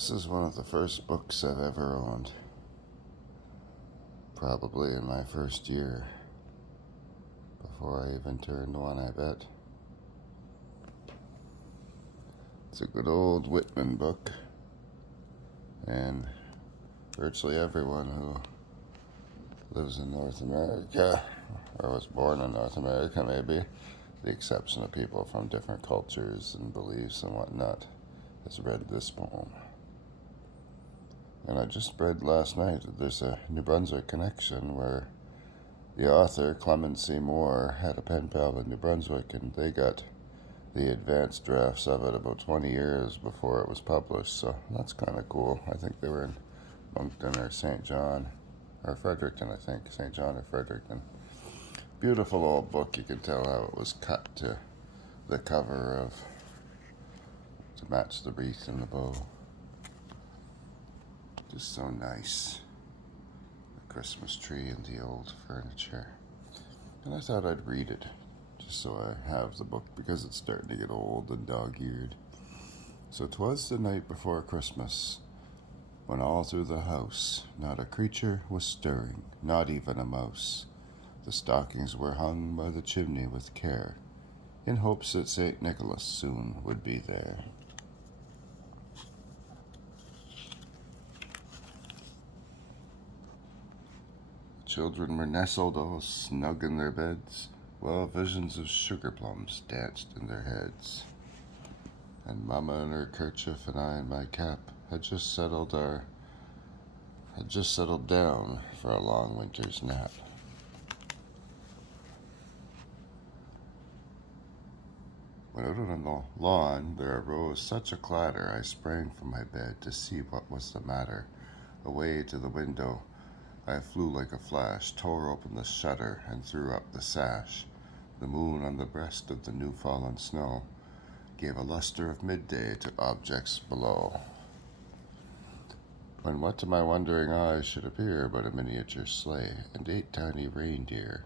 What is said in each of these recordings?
This is one of the first books I've ever owned. Probably in my first year. Before I even turned one, I bet. It's a good old Whitman book. And virtually everyone who lives in North America, or was born in North America maybe, the exception of people from different cultures and beliefs and whatnot, has read this poem. And I just read last night that there's a New Brunswick connection where the author, Clement C Moore, had a pen pal in New Brunswick, and they got the advanced drafts of it about 20 years before it was published, so that's kind of cool. I think they were in Moncton or St. John, or Fredericton, I think. St. John or Fredericton. Beautiful old book. You can tell how it was cut to the cover to match the wreath and the bow. Just so nice. The Christmas tree and the old furniture. And I thought I'd read it, just so I have the book, because it's starting to get old and dog-eared. So 'twas the night before Christmas, when all through the house not a creature was stirring, not even a mouse. The stockings were hung by the chimney with care, in hopes that St. Nicholas soon would be there. Children were nestled all snug in their beds, while visions of sugar plums danced in their heads. And Mama in her kerchief and I in my cap had just settled down for a long winter's nap. When out on the lawn there arose such a clatter, I sprang from my bed to see what was the matter. Away to the window I flew like a flash, tore open the shutter, and threw up the sash. The moon on the breast of the new-fallen snow gave a luster of midday to objects below. When what to my wondering eyes should appear but a miniature sleigh and 8 tiny reindeer,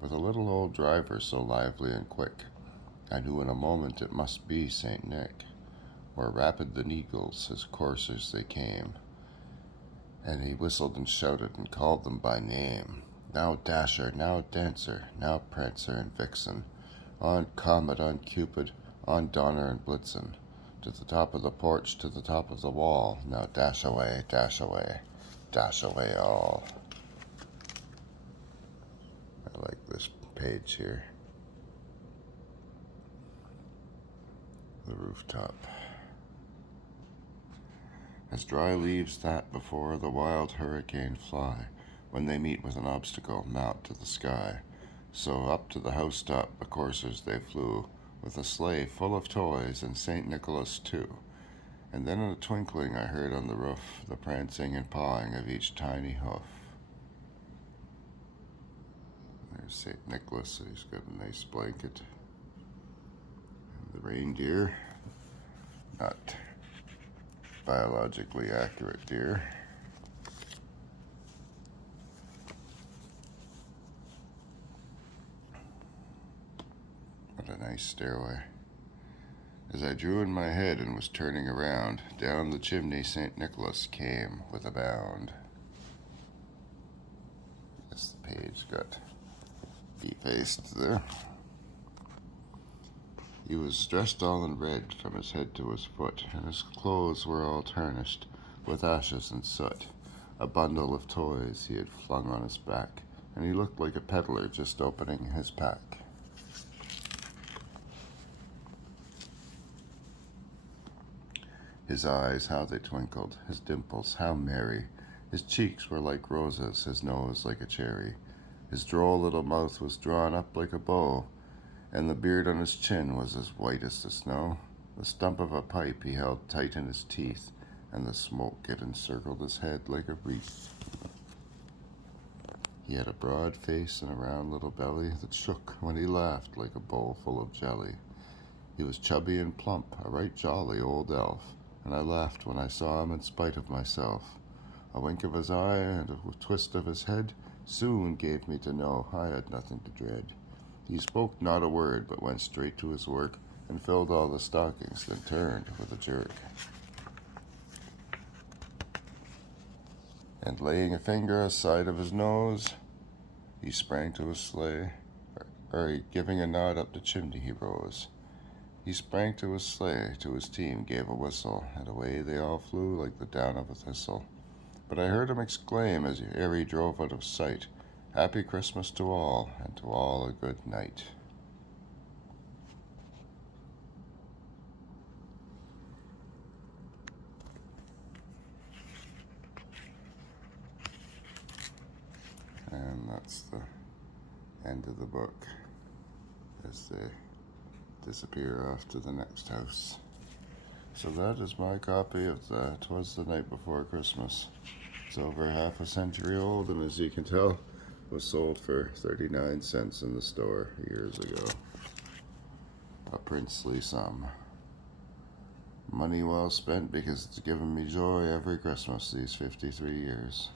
with a little old driver so lively and quick, I knew in a moment it must be St. Nick. More rapid than eagles, as coursers they came, and he whistled and shouted and called them by name. Now Dasher, now Dancer, now Prancer and Vixen, on Comet, on Cupid, on Donner and Blitzen, to the top of the porch, to the top of the wall. Now dash away, dash away, dash away all. I like this page here. The rooftop. As dry leaves that before the wild hurricane fly, when they meet with an obstacle, mount to the sky, so up to the housetop the coursers they flew, with a sleigh full of toys and St. Nicholas too. And then in a twinkling I heard on the roof the prancing and pawing of each tiny hoof. There's St. Nicholas, and he's got a nice blanket. And the reindeer, not biologically accurate deer. What a nice stairway. As I drew in my head and was turning around, down the chimney St. Nicholas came with a bound. Guess the page got defaced there. He was dressed all in red from his head to his foot, and his clothes were all tarnished with ashes and soot. A bundle of toys he had flung on his back, and he looked like a peddler just opening his pack. His eyes, how they twinkled, his dimples, how merry. His cheeks were like roses, his nose like a cherry. His droll little mouth was drawn up like a bow, and the beard on his chin was as white as the snow. The stump of a pipe he held tight in his teeth, and the smoke had encircled his head like a wreath. He had a broad face and a round little belly that shook when he laughed like a bowl full of jelly. He was chubby and plump, a right jolly old elf, and I laughed when I saw him in spite of myself. A wink of his eye and a twist of his head soon gave me to know I had nothing to dread. He spoke not a word, but went straight to his work and filled all the stockings, then turned with a jerk. And laying a finger aside of his nose, he sprang to his sleigh, giving a nod up the chimney he rose. He sprang to his sleigh, to his team gave a whistle, and away they all flew like the down of a thistle. But I heard him exclaim ere he drove out of sight, "Happy Christmas to all, and to all a good night." And that's the end of the book as they disappear off to the next house. So that is my copy of the 'Twas the Night Before Christmas. It's over half a century old, and as you can tell, was sold for 39 cents in the store years ago. A princely sum. Money well spent, because it's given me joy every Christmas these 53 years.